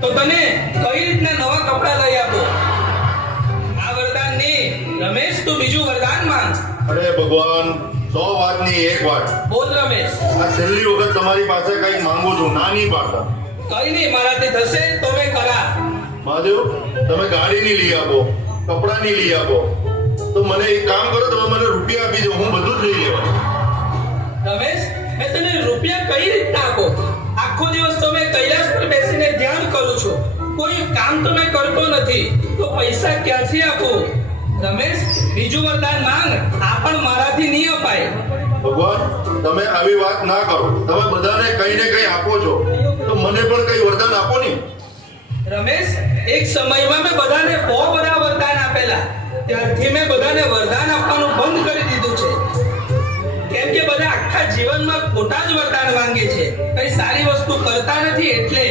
તો તને કઈ રીતના નવા કપડા લઈ આપો? આ વરદાન નહીં રમેશ, તું બીજું વરદાન માંગ. અરે ભગવાન, 100 વાતની એક વાત. બોલ રમેશ. આ છેલ્લી વખત તમારી પાસે કંઈક માંગુ છું, ના નહીં પાડતા. કઈ નહીં, મારાથી થશે તો મેં કરા. મહાદેવ, તમે ગાડીની લઈ આપો, કપડાની લઈ આપો, તો મને એક કામ કરો, તમે મને રૂપિયા આપી દો, હું બધું જ લઈ લેવા. રમેશ, મેં તને રૂપિયા કઈ રીતના આપો? આખો દિવસ તો મેં કૈલાસ પર બેસીને ધ્યાન કરું છું, કોઈ કામ તો મેં કરતો નથી, તો પૈસા ક્યાંથી આપું? રમેશ, બીજું વરદાન માંગ, આ પણ મારાથી નહીં અપાય. ભગવાન, તમે આવી વાત ના કરો. તમે બધાને કઈ ને કઈ આપો છો, તો મને પણ કઈ વરદાન આપો ને. રમેશ, એક સમયમાં મેં બધાને બહુ બધા વરદાન આપેલા, ત્યારથી મેં બધાને વરદાન આપવાનું બંધ કરી દીધું છે. કેમ કે બધા આખા જીવનમાં ખોટા જ વરદાન માંગે છે, કઈ સારી વસ્તુ કરતા નથી એટલે.